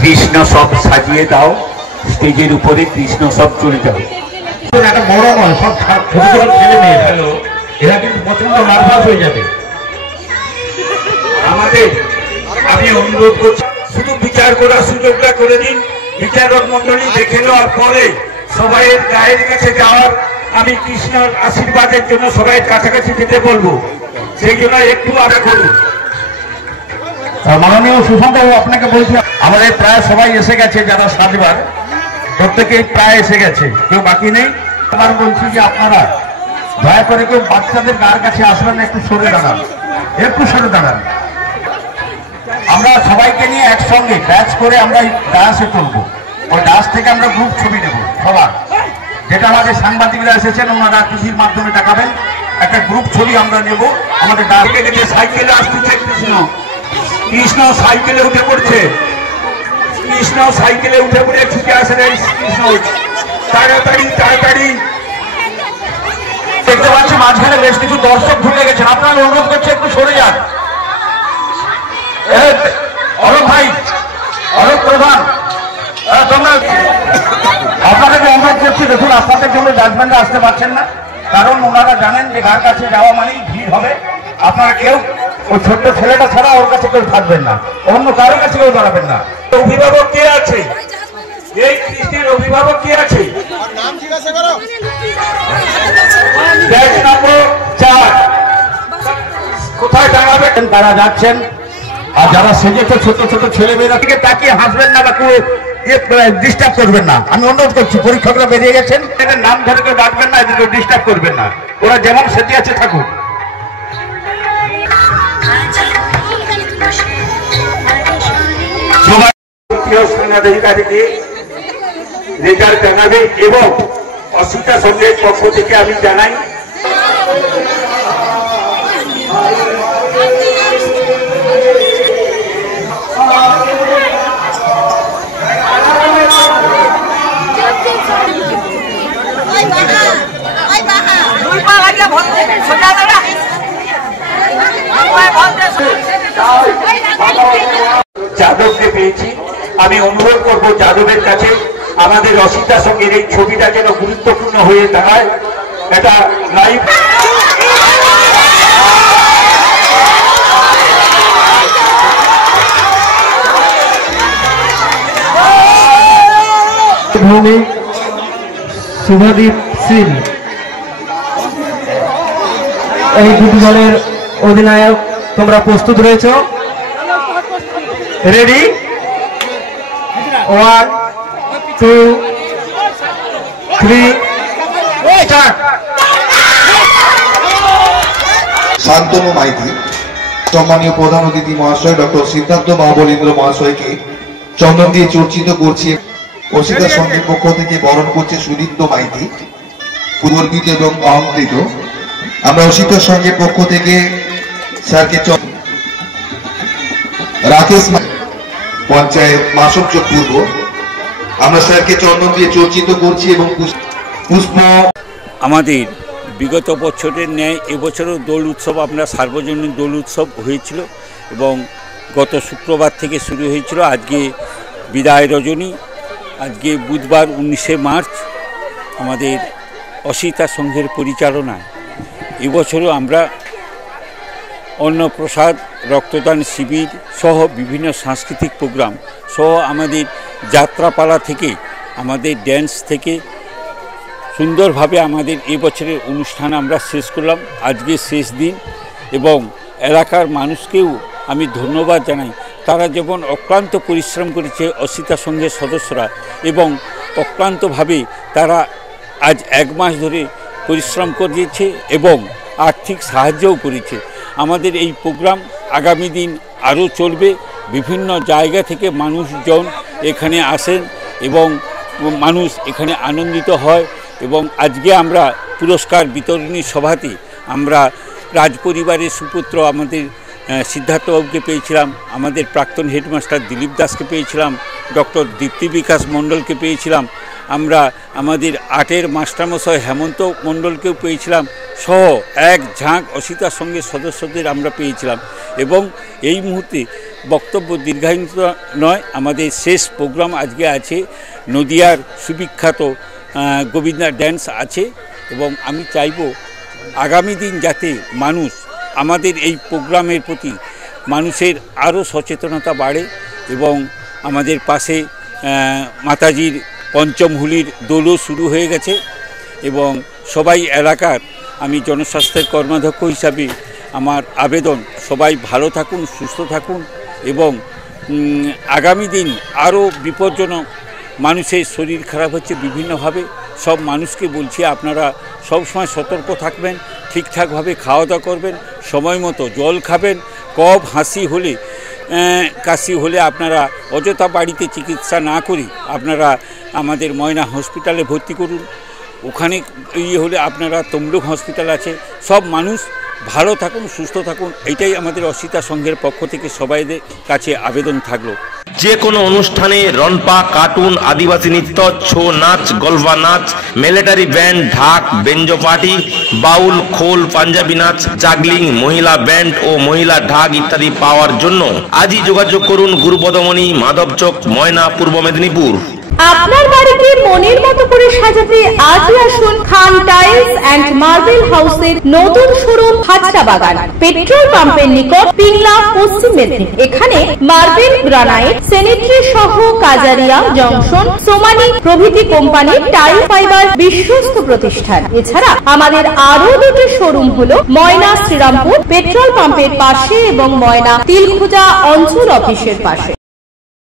কৃষ্ণ সব সাজিয়ে দাও, স্টেজের উপরে কৃষ্ণ সব চলে যাও। একটা বড় নয়, সব ছোট ছোট ছেলে মেয়ে হ্যালো, এরা কিন্তু প্রচন্ড নার্ভাস হয়ে যাবে। আমাদের আমি অনুরোধ করছি শুধু বিচার করার সুযোগটা করে দিন। বিচারক মন্ডলী দেখে নেওয়ার পরে সবাই গায়ের কাছে যাওয়ার, আমি কৃষ্ণর আশীর্বাদের জন্য সবাই কাছাকাছি যেতে বলবো, সেই জন্য একটু আগে করুন। মাননীয় সুশান্ত বাবু, আপনাকে বলছি আমাদের প্রায় সবাই এসে গেছে, যারা সাজবার প্রত্যেকেই প্রায় এসে গেছে, কেউ বাকি নেই। আমার বলছি যে আপনারা দয়া করে কেউ বাচ্চাদের গার কাছে আসবেন না, একটু সরে দাঁড়ান, একটু সরে দাঁড়ান। আমরা সবাইকে নিয়ে একসঙ্গে ব্যাচ করে আমরা এই ডান্সে তুলবো। ওই ডান্স থেকে আমরা গ্রুপ ছবি নেব সবার, যেটা আমাদের সাংবাদিকরা এসেছেন ওনারা টিভির মাধ্যমে দেখাবেন। একটা গ্রুপ ছবি আমরা নেব। আমাদের ডান্সকে দেখে সাইকেলে আসতেছে কৃষ্ণ, কৃষ্ণ সাইকেলে উঠে পড়ছে, কৃষ্ণ সাইকেলে উঠে পড়ে ছুটে আসে কৃষ্ণ। তাড়াতাড়ি তাড়াতাড়ি দেখতে পাচ্ছি মাঝখানে বেশ কিছু দর্শক ঢুকে গেছেন, আপনারা অনুরোধ করছে একটু সরে যান। অরূপ ভাই, অরূপ প্রধান, তোমরা আপনাদেরকে অনুরোধ করছি, দেখুন আপনাদের জন্য জাজমেন্টে আসতে পারছেন না, কারণ ওনারা জানেন যে গার কাছে যাওয়া মানেই ভিড় হবে। আপনারা কেউ ওই ছোট্ট ছেলেটা ছাড়া ওর কাছে কেউ থাকবেন না, অন্য কারোর কাছে কেউ দাঁড়াবেন না। অভিভাবক কে আছে? এই কৃষ্ণের অভিভাবক কে আছে? ব্যাচ নম্বর 4 কোথায় দাঁড়াবেন? তারা যাচ্ছেন। আর যারা সেজেছে ছোট ছোট ছেলেমেয়েরা থেকে তাকিয়ে হাসবেন না বা ডিস্টার্ব করবেন না। আমি অনুরোধ করছি, পরীক্ষকরা বেরিয়ে গেছেন, এদের নাম ধরে কেউ ডাকবেন না, এদেরকে ডিস্টার্ব করবেন না, ওরা যেমন সেজে আছে থাকুক। সবাই স্থানাধিকারীকে রেজাল্ট জানাবে এবং অসিতা সংঘের পক্ষ থেকে আমি জানাই যাদবকে পেয়েছি। আমি অনুরোধ করবো যাদবের কাছে আমাদের অসিতা সঙ্গের এই ছবিটা যেন গুরুত্বপূর্ণ হয়ে দাঁড়ায়। এটা লাইভ ভৌমিক শুভদীপ সিং এই দুটি দলের অধিনায়ক, তোমরা প্রস্তুত রয়েছ? রেডি? 1 2 3 স্টার্ট। শান্তনু মাইতি সম্মানীয় প্রধান অতিথি মহাশয় ডক্টর সিদ্ধার্থ মহাবলীন্দ্র মহাশয়কে চন্দন দিয়ে চর্চিত করছে। অসিতার সঙ্গের পক্ষ থেকে বরণ করছে সুদীপ্ত মাইতি, গর্বিত এবং অহংকৃত। আমরা অসিতার সঙ্গের পক্ষ থেকে স্যারকে রাকেশ পঞ্চায়েত মাসক পূর্ব আমরা স্যারকে চন্দন দিয়ে চর্চিত করছি এবং পুষ্প। আমাদের বিগত বছরের ন্যায় এবছরও দোল উৎসব, আমরা সার্বজনীন দোল উৎসব হয়েছিল এবং গত শুক্রবার থেকে শুরু হয়েছিল। আজকে বিদায় রজনী, আজকে বুধবার 19শে মার্চ। আমাদের অসিতা সংঘের পরিচালনায় এবছরও আমরা অন্নপ্রসাদ, রক্তদান শিবির সহ বিভিন্ন সাংস্কৃতিক প্রোগ্রাম সহ আমাদের যাত্রাপালা থেকে আমাদের ড্যান্স থেকে সুন্দরভাবে আমাদের এবছরের অনুষ্ঠান আমরা শেষ করলাম। আজকে শেষ দিন এবং এলাকার মানুষকেও আমি ধন্যবাদ জানাই। তারা যেমন অক্লান্ত পরিশ্রম করেছে অসিতা সংঘের সদস্যরা এবং অক্লান্তভাবে তারা আজ 1 মাস ধরে পরিশ্রম করেছে এবং আর্থিক সাহায্যও করেছে। আমাদের এই প্রোগ্রাম আগামী দিন আরও চলবে। বিভিন্ন জায়গা থেকে মানুষজন এখানে আসেন এবং মানুষ এখানে আনন্দিত হয় এবং আজকে আমরা পুরস্কার বিতরণী সভাতে আমরা রাজপরিবারের সুপুত্র আমাদের সিদ্ধার্থবাবুকে পেয়েছিলাম, আমাদের প্রাক্তন হেডমাস্টার দিলীপ দাসকে পেয়েছিলাম, ডক্টর দীপ্তি বিকাশ মণ্ডলকে পেয়েছিলাম, আমরা আমাদের আর্টের মাস্টারমশাই হেমন্ত মণ্ডলকেও পেয়েছিলাম, সহ এক ঝাঁক অসিতার সঙ্গে সদস্যদের আমরা পেয়েছিলাম। এবং এই মুহূর্তে বক্তব্য দীর্ঘায়িত নয়, আমাদের শেষ প্রোগ্রাম আজকে আছে, নদিয়ার সুবিখ্যাত গোবিন্দা ড্যান্স আছে। এবং আমি চাইব আগামী দিন যাতে মানুষ আমাদের এই প্রোগ্রামের প্রতি মানুষের আরও সচেতনতা বাড়ে। এবং আমাদের পাশে মাতাজির পঞ্চম হুলির দোলও শুরু হয়ে গেছে। এবং সবাই এলাকার, আমি জনস্বাস্থ্যের কর্মাধ্যক্ষ হিসাবে আমার আবেদন, সবাই ভালো থাকুন, সুস্থ থাকুন। এবং আগামী দিন আরও বিপজ্জনক, মানুষের শরীর খারাপ হচ্ছে বিভিন্নভাবে। সব মানুষকে বলছি আপনারা সবসময় সতর্ক থাকবেন, ঠিকঠাকভাবে খাওয়া দাওয়া করবেন, সময় মতো জল খাবেন। কফ হাসি হলে কাশি হলে আপনারা অযথা বাড়িতে চিকিৎসা না করে আপনারা আমাদের ময়না হসপিটালে ভর্তি করুন। ওখানে হলে আপনারা তমলুক হসপিটাল আছে। সব মানুষ ভালো থাকুন, সুস্থ থাকুন, এটাই আমাদের অসিতা সংঘের পক্ষ থেকে সবাইদের কাছে আবেদন থাকলো। যে কোনো অনুষ্ঠানে রনপা, কার্টুন, আদিবাসী নৃত্য, ছৌ নাচ, গলফা নাচ, মিলিটারি ব্যান্ড, ঢাক, বেঞ্জো পার্টি, বাউল, খোল, পাঞ্জাবি নাচ, জাগলিং, মহিলা ব্যান্ড ও মহিলা ঢাক ইত্যাদি পাওয়ার জন্য আজই যোগাযোগ করুন গুরুপদমণি, মাধবচক, ময়না, পূর্ব মেদিনীপুর। আপনার বাড়িকে মনের মতো করে সাজাতে আজই আসুন খান টাইলস অ্যান্ড মার্বেল হাউসের নতুন শোরুম হাজরা বাগান, পেট্রোল পাম্পের নিকট, পিংলা, পশ্চিম মেদিনীপুর। এখানে মার্বেল, গ্রানাইট, স্যানিটারি সহ কাজারিয়া, জংশন, সোমানি প্রভৃতি কোম্পানির টাইল ফাইবার বিশ্বস্ত প্রতিষ্ঠান। এছাড়া আমাদের আরো দুটি শোরুম হলো ময়না শ্রীরামপুর পেট্রোল পাম্পের পাশে এবং ময়না তিলখুজা অঞ্চল অফিসের পাশে।